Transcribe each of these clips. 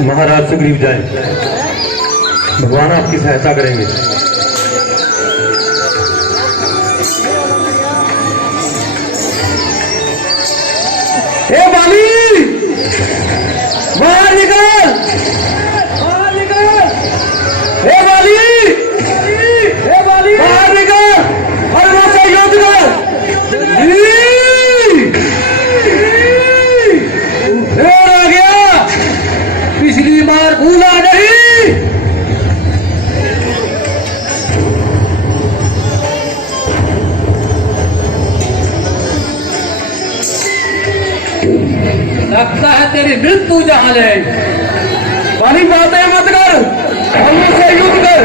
महाराज सुग्रीव जाए, भगवान आपकी सहायता करेंगे। हे बाली, बाहर निकल, बाहर निकल। हे बाली, हे बाली, बाहर निकल और मुझसे युद्ध कर। फिर आ गया, पिछली बार भूला नहीं। लगता है तेरी मृत्यु जहां है। वाली बातें मत कर, हम मुझसे युद्ध कर।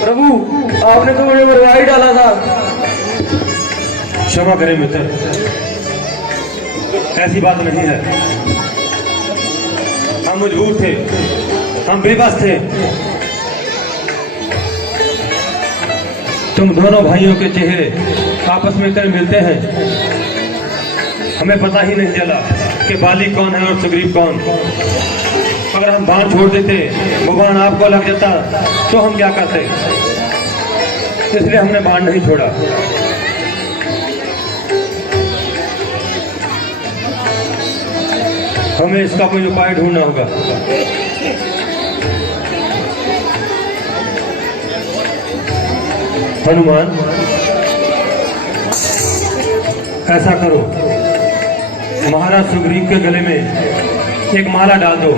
प्रभु, आपने तो मुझे मरवा ही डाला था। क्षमा करें मित्र, ऐसी बात नहीं है। हम मजबूर थे, हम बेबस थे। तुम दोनों भाइयों के चेहरे आपस में कर मिलते हैं। हमें पता ही नहीं चला कि बाली कौन है और सुग्रीव कौन। अगर हम बाण छोड़ देते, वो बाण आपको लग जाता, तो हम क्या करते? इसलिए हमने बाण नहीं छोड़ा। हमें इसका कोई उपाय ढूंढना होगा। हनुमान, ऐसा करो, महाराज सुग्रीव के गले में एक माला डाल दो,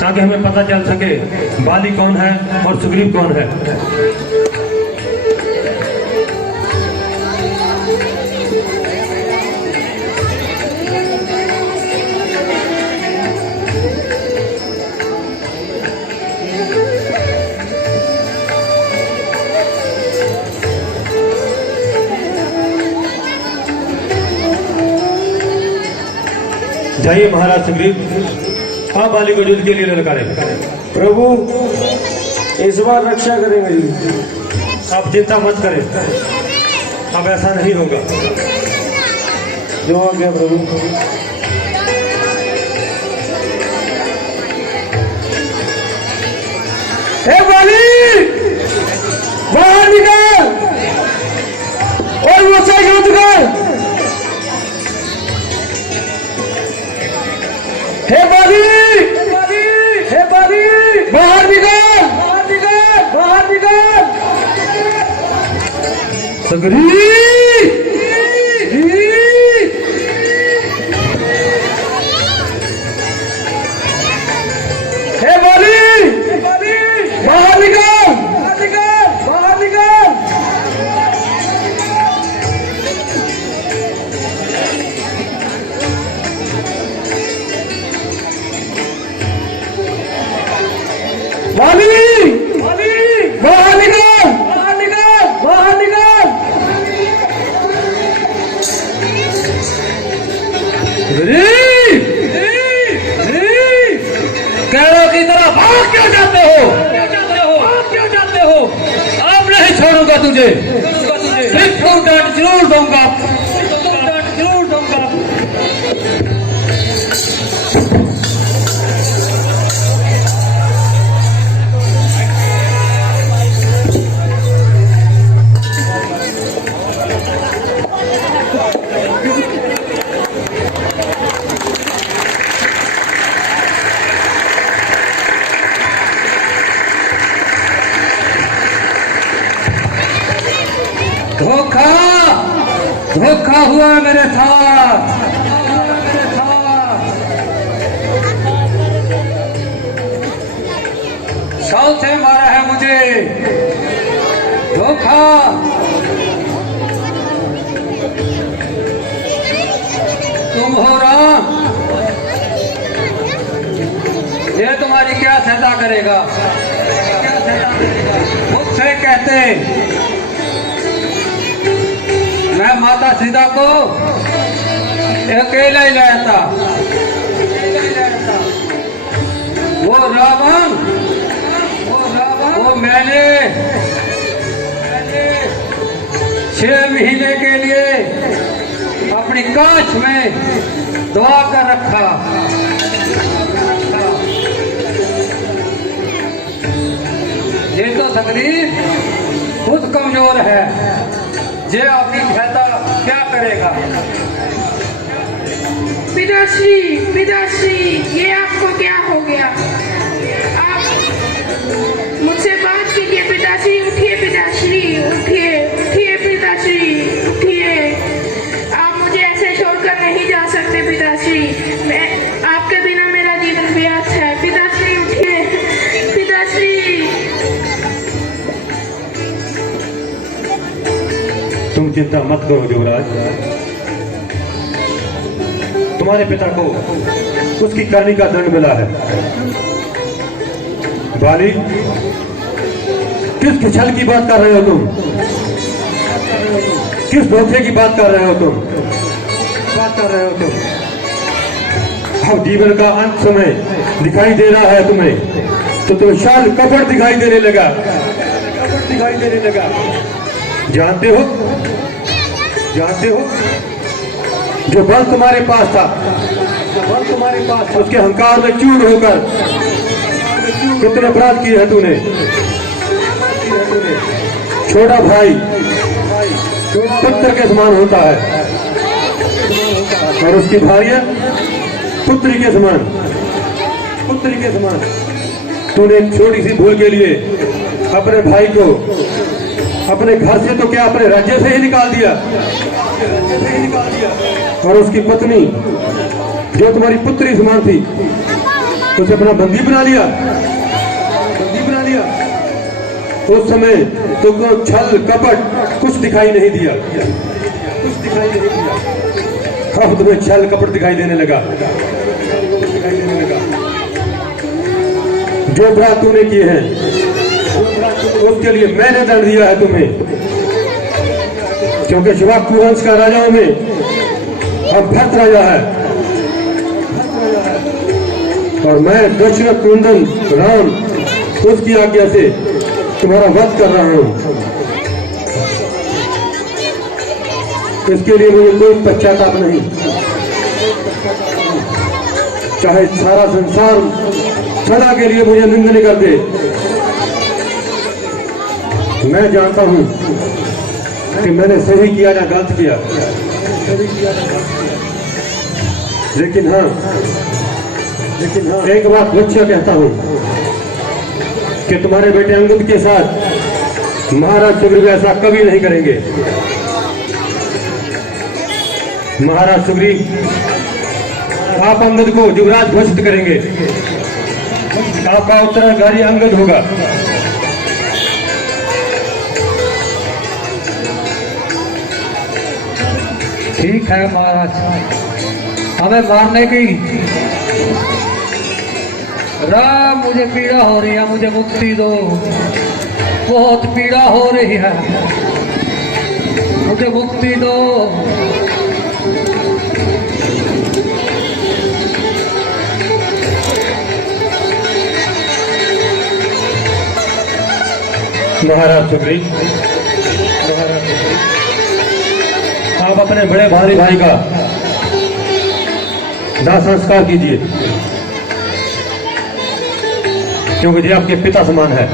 ताकि हमें पता चल सके बाली कौन है और सुग्रीव कौन है। जाइए महाराज सुग्रीव, आप बाली को युद्ध के लिए ललकारें। प्रभु, इस बार रक्षा करेंगे जी। आप चिंता मत करें, अब ऐसा नहीं होगा। जो आ गया प्रभु। हे बाली, बाहर निकल और मुझसे युद्ध कर। हे बाली, हे बाली, बाहर निकल, बाहर निकल, बाहर निकल। सुग्रीव, हे बाली, बाहर निकल, बाहर निकल, बाहर निकल। बाली, बाहर निकल, बाहर निकल, बाहर निकल। कैरों की तरह भाग क्यों जाते हो? भाग क्यों जाते हो? अब नहीं छोड़ूंगा तुझे, मृत्यु दंड जरूर दूंगा, दंड जरूर दूंगा। धोखा, धोखा हुआ मेरे साथ। साल से मारा है मुझे धोखा। तुम हो राम, ये तुम्हारी क्या सहायता करेगा? मुझसे कहते मैं माता सीता को अकेला ही लाता। वो रावण, वो मैंने 6 महीने के लिए अपनी कांच में दबा कर रखा। ये तो तकदीर खुद कमजोर है, ये आपकी सहायता क्या करेगा? पिताश्री, ये आपको क्या हो गया? आप मुझसे बात कीजिए पिताश्री। उठिए पिताश्री, उठिए पिताश्री, उठिए। आप मुझे ऐसे छोड़कर नहीं जा सकते पिताश्री। मैं आपके बिना मेरा जीवन व्यर्थ है। पिताश्री उठिए, पिताश्री। तुम चिंता मत करो युवराज, तुम्हारे पिता को उसकी करनी का दंड मिला है। बाली, किस छल की बात कर रहे हो तुम? किस धोखे की बात कर रहे हो तुम? अब जीवन का अंत समय दिखाई दे रहा है तुम्हें, तो तुम शाल कपट दिखाई देने लगा। जानते हो जो बल तुम्हारे पास था, उसके अहंकार में चूर्ण होकर कितने अपराध किए हैं तूने। छोटा भाई पुत्र के समान होता है और उसकी भार्या पुत्री के समान। तूने एक छोटी सी भूल के लिए अपने भाई को अपने घर से तो क्या अपने राज्य से ही निकाल दिया। और उसकी पत्नी जो तुम्हारी पुत्री समान थी, उसे अपना बंदी बना लिया। उस समय तुमको छल कपट कुछ दिखाई नहीं दिया। अब तुम्हें छल कपट दिखाई देने लगा। जो अपराध तूने किए हैं उसके लिए मैंने दंड दिया है तुम्हें, क्योंकि शिवा कुवंश का राजाओं में अब भक्त राजा है और मैं दक्षिण कुंदन राम उसकी आज्ञा से तुम्हारा वध कर रहा हूं। इसके लिए मुझे कोई पश्चाताप नहीं, चाहे सारा संसार सदा के लिए मुझे निंदनीय कर दे। मैं जानता हूं कि मैंने सही किया या गलत किया, लेकिन हाँ एक बात निश्चय कहता हूं कि तुम्हारे बेटे अंगद के साथ महाराज सुग्रीव ऐसा कभी नहीं करेंगे। महाराज सुग्रीव आप अंगद को युवराज घोषित करेंगे, आपका उत्तराधिकारी अंगद होगा। ठीक है महाराज, हमें मारने की राम, मुझे पीड़ा हो रही है, मुझे मुक्ति दो। बहुत पीड़ा हो रही है, मुझे मुक्ति दो। महाराज सुग्रीव, आप अपने बड़े भाई का दाह संस्कार कीजिए, क्योंकि ये आपके पिता समान है।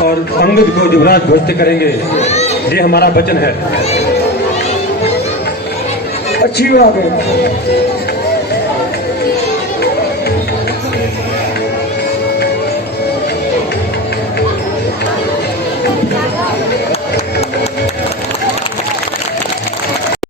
और अंगद को युवराज घोषित करेंगे, ये हमारा वचन है। अच्छी बात है।